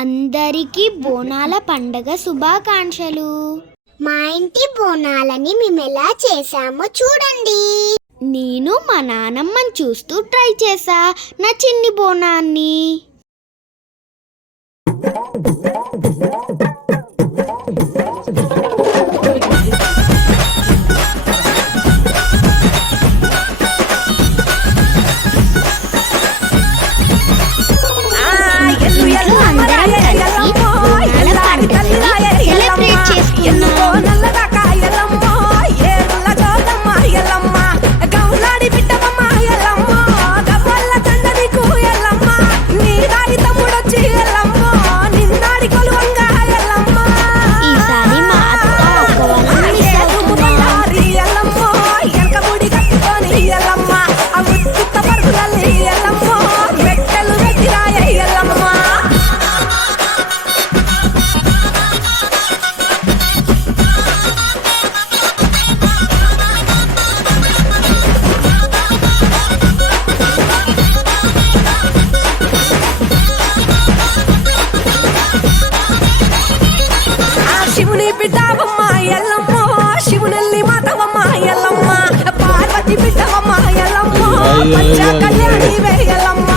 అందరికీ బోనాల పండగ శుభాకాంక్షలు. మా ఇంటి బోనాలని మేము ఎలా చేసామో చూడండి. నేను మా నానమ్మని చూస్తూ ట్రై చేశా నా చిన్ని బోనాన్ని. శివుని బిడ్డవమ్మ ఎల్లమ్మ, శివునెల్లి మాతవమ్మ ఎల్లమ్మ, పార్వతి బిడ్డవమ్మ ఎల్లమ్మ, పంచ కళ్యాణి ఎల్లమ్మ.